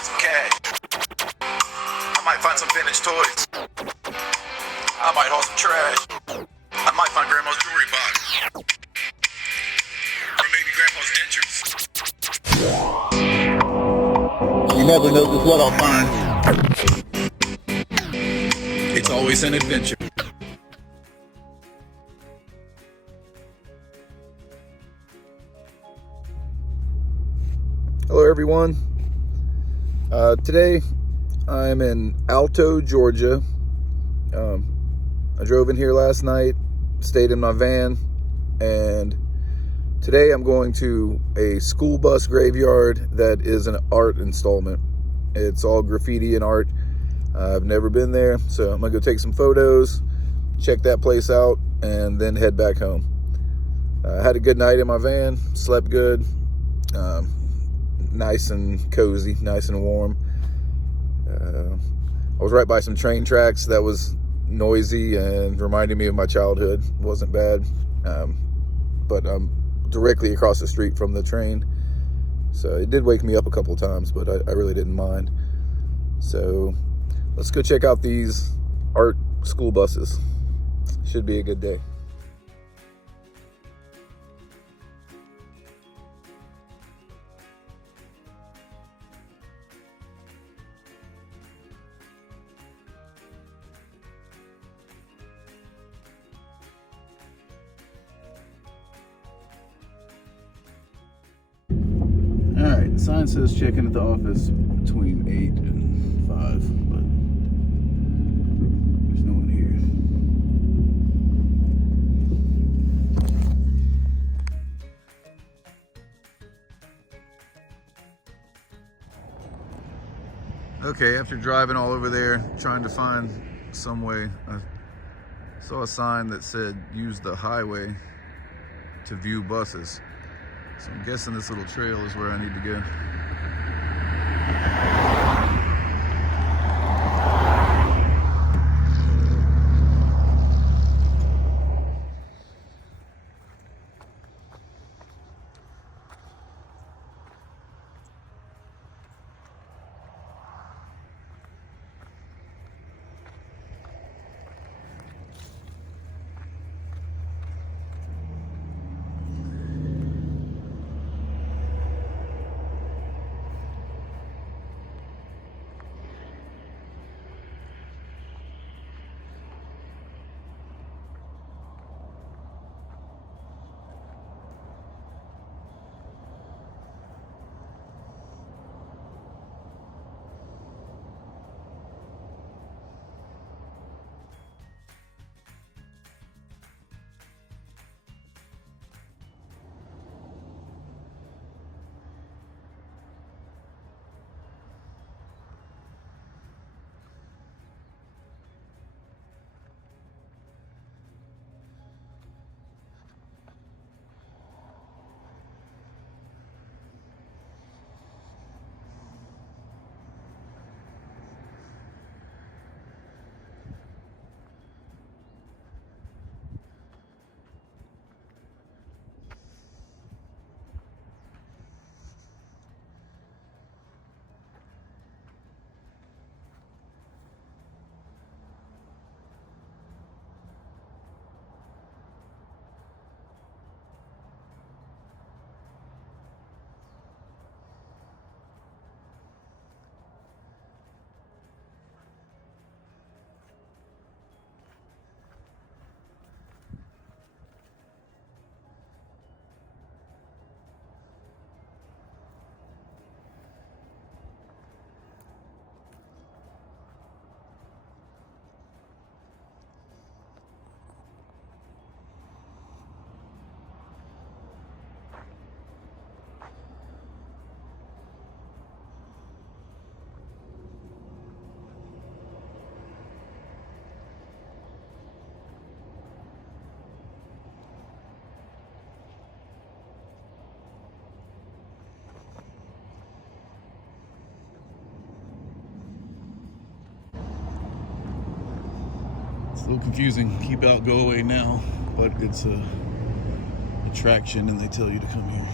find some cash. I might find some vintage toys. I might haul some trash. I might find grandma's jewelry box. Or maybe grandpa's dentures. You never know just what I'll find. It's always an adventure. Hello everyone. Today I'm in Alto, Georgia. I drove in here last night, stayed in my van, and today I'm going to a school bus graveyard that is an art installment. It's all graffiti and art. I've never been there, so I'm gonna go take some photos, check that place out, and then head back home. I had a good night in my van, slept good. Nice and cozy, nice and warm. I was right by some train tracks that was noisy and reminded me of my childhood. It wasn't bad, but I'm directly across the street from the train, so it did wake me up a couple of times, but I really didn't mind. So let's go check out these art school buses. Should be a good day. Alright, the sign says check in at the office between 8 and 5, but there's no one here. Okay, after driving all over there, trying to find some way, I saw a sign that said use the highway to view buses. So I'm guessing this little trail is where I need to go. It's a little confusing. Keep out, go away now, but it's a attraction and they tell you to come here.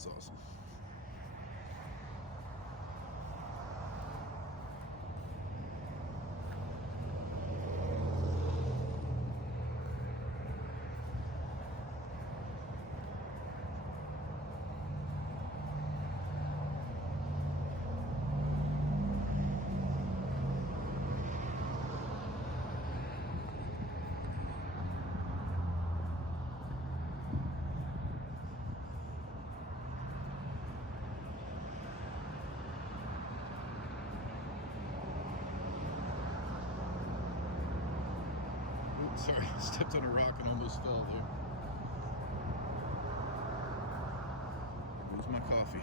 It's awesome. Sorry, I stepped on a rock and almost fell there. There goes my coffee.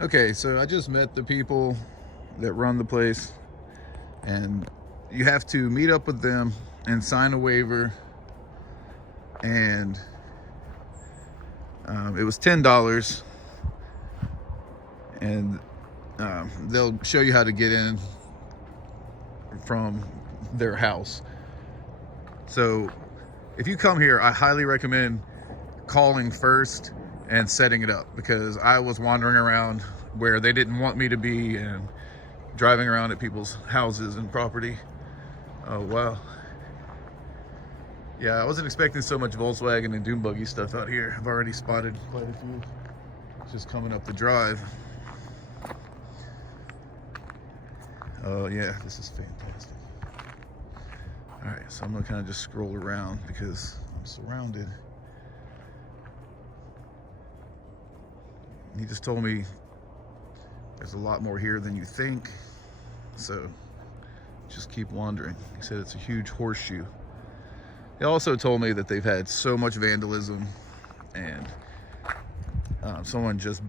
Okay, so I just met the people that run the place, and you have to meet up with them and sign a waiver, and It was $10, and they'll show you how to get in from their house. So if you come here, I highly recommend calling first and setting it up, because I was wandering around where they didn't want me to be and driving around at people's houses and property. Oh wow. Yeah, I wasn't expecting so much Volkswagen and dune buggy stuff out here. I've already spotted quite a few just coming up the drive. Oh yeah, this is fantastic. All right, so I'm gonna kind of just scroll around because I'm surrounded. He just told me there's a lot more here than you think, so just keep wandering. He said it's a huge horseshoe. He also told me that they've had so much vandalism, and someone just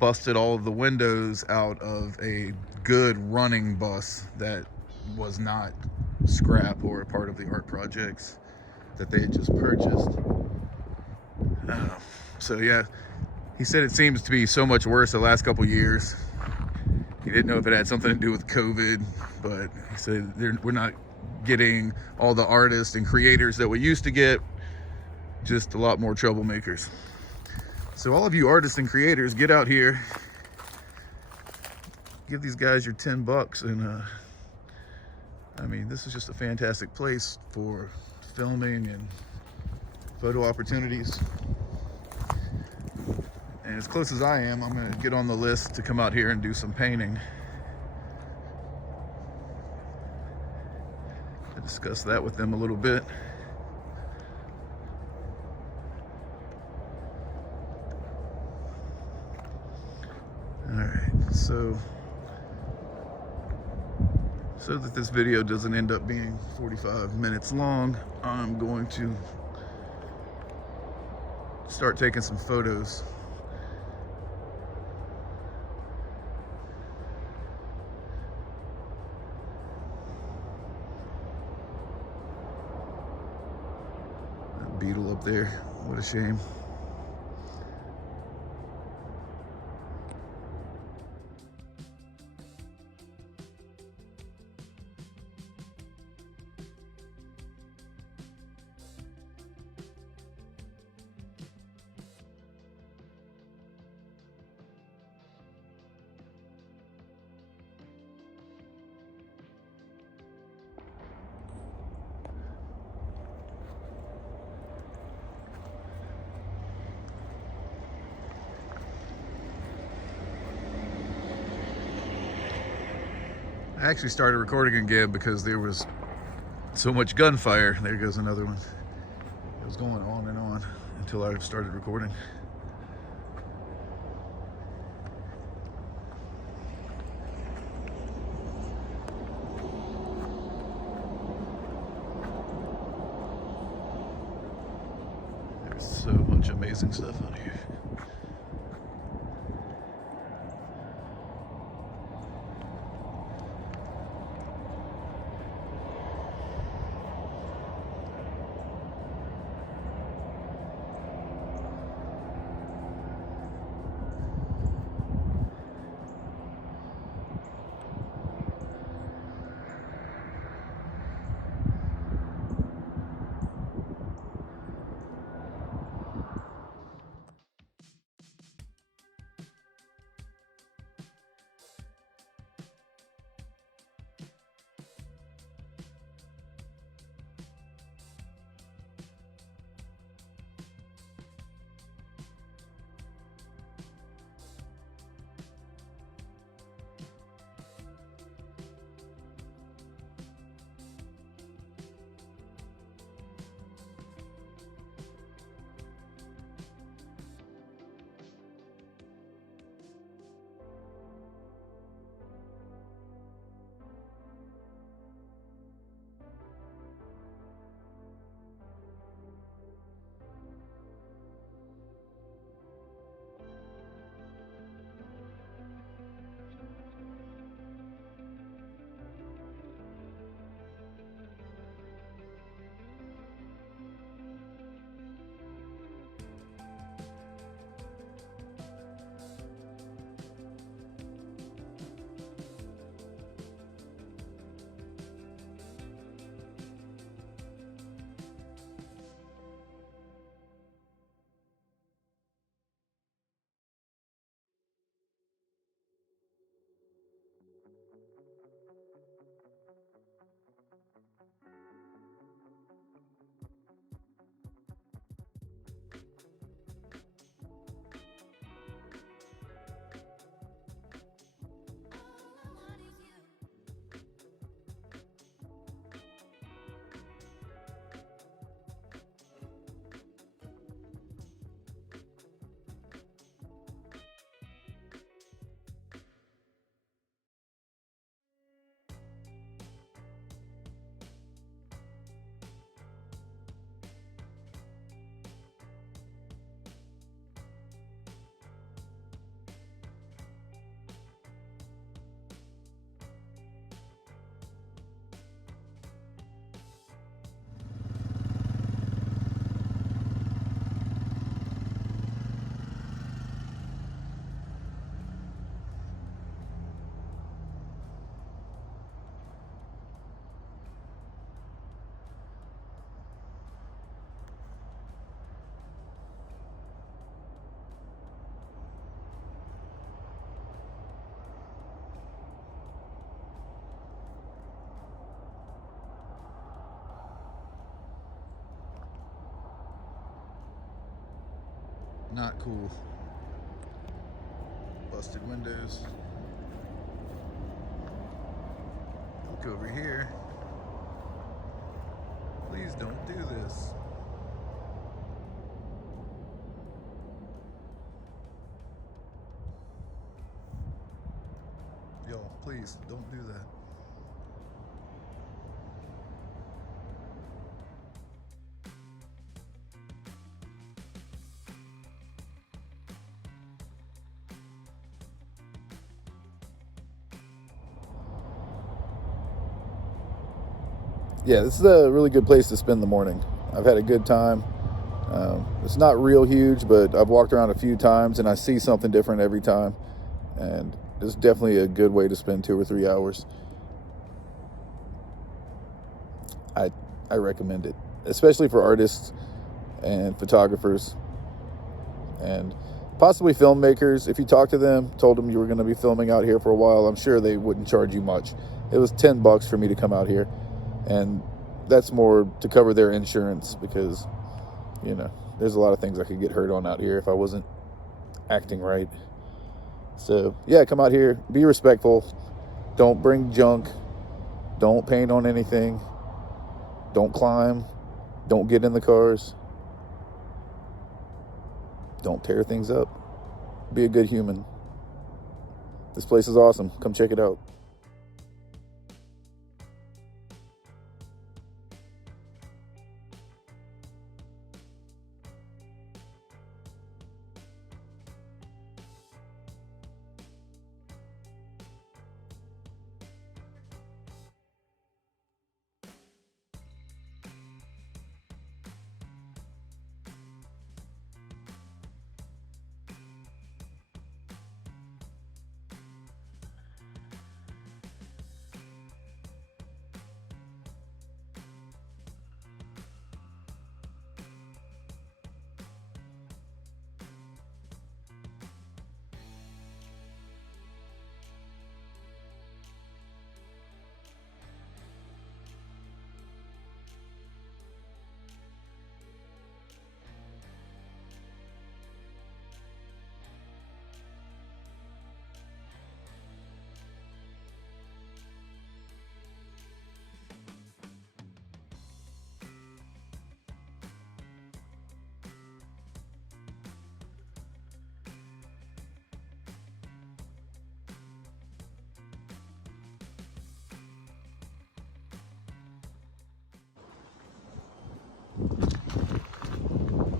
busted all of the windows out of a good running bus that was not scrap or a part of the art projects that they had just purchased. So yeah, he said it seems to be so much worse the last couple years. He didn't know if it had something to do with COVID, but he said we're not getting all the artists and creators that we used to get, just a lot more troublemakers. So all of you artists and creators, get out here, give these guys your $10, and I mean, this is just a fantastic place for filming and photo opportunities. And as close as I am, I'm gonna get on the list to come out here and do some painting. I discussed that with them a little bit. All right, so that this video doesn't end up being 45 minutes long, I'm going to start taking some photos. That beetle up there, what a shame. I actually started recording again because there was so much gunfire. There goes another one. It was going on and on until I started recording. There's so much amazing stuff out here. Not cool. Busted windows. Look over here. Please don't do this. Y'all, please don't do that. Yeah, this is a really good place to spend the morning. I've had a good time. It's not real huge, but I've walked around a few times and I see something different every time. And it's definitely a good way to spend 2 or 3 hours. I recommend it, especially for artists and photographers and possibly filmmakers. If you talk to them, told them you were going to be filming out here for a while, I'm sure they wouldn't charge you much. It was $10 for me to come out here. And that's more to cover their insurance because, you know, there's a lot of things I could get hurt on out here if I wasn't acting right. So, yeah, come out here. Be respectful. Don't bring junk. Don't paint on anything. Don't climb. Don't get in the cars. Don't tear things up. Be a good human. This place is awesome. Come check it out.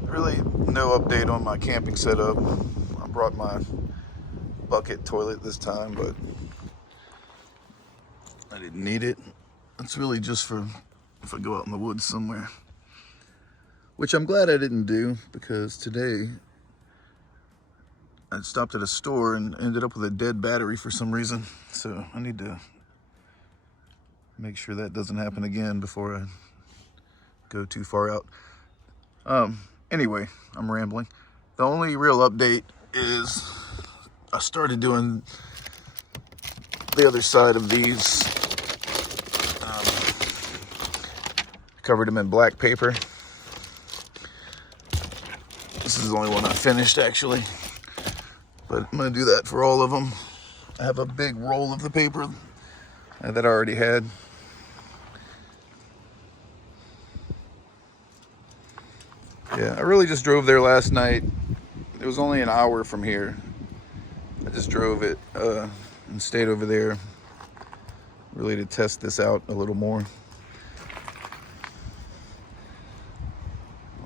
Really no update on my camping setup. I brought my bucket toilet this time, but I didn't need it. It's really just for if I go out in the woods somewhere, which I'm glad I didn't do because today I stopped at a store and ended up with a dead battery for some reason. So I need to make sure that doesn't happen again before I go too far out. Anyway, I'm rambling. The only real update is I started doing the other side of these. Covered them in black paper. This is the only one I finished actually, but I'm gonna do that for all of them. I have a big roll of the paper that I already had. Yeah, I really just drove there last night. It was only an hour from here. I just drove it and stayed over there really to test this out a little more.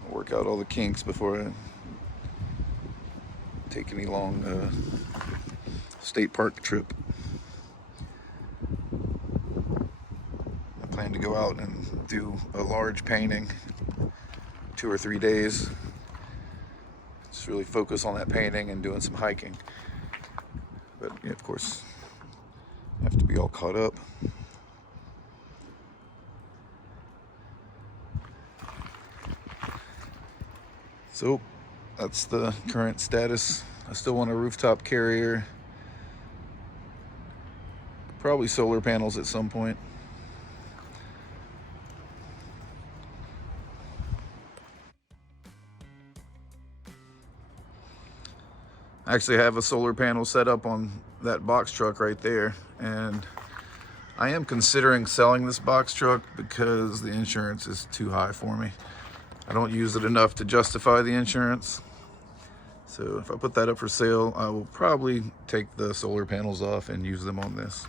I'll work out all the kinks before I take any long state park trip. I plan to go out and do a large painting, 2 or 3 days. Just really focus on that painting and doing some hiking. But yeah, of course, I have to be all caught up. So that's the current status. I still want a rooftop carrier. Probably solar panels at some point. I actually have a solar panel set up on that box truck right there, and I am considering selling this box truck because the insurance is too high for me. I don't use it enough to justify the insurance. So if I put that up for sale, I will probably take the solar panels off and use them on this.